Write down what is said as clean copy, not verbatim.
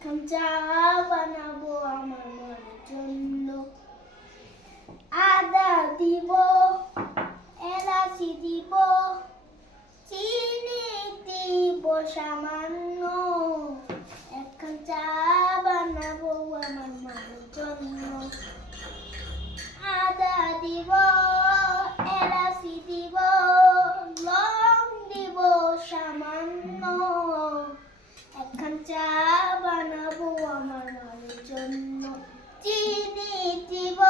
একখান চা বানাবো আমার মায়ের জন্য। আদা দিব, এলাচি দিব, চিনি দিব সামান্য। একখান চা বানাবো আমার মায়ের জন্য। আদা দিব, এলাচি দিব, লং দিব সামান্য। একখান চা বানাবো আমার মায়ের জন্য। চিনি দিব,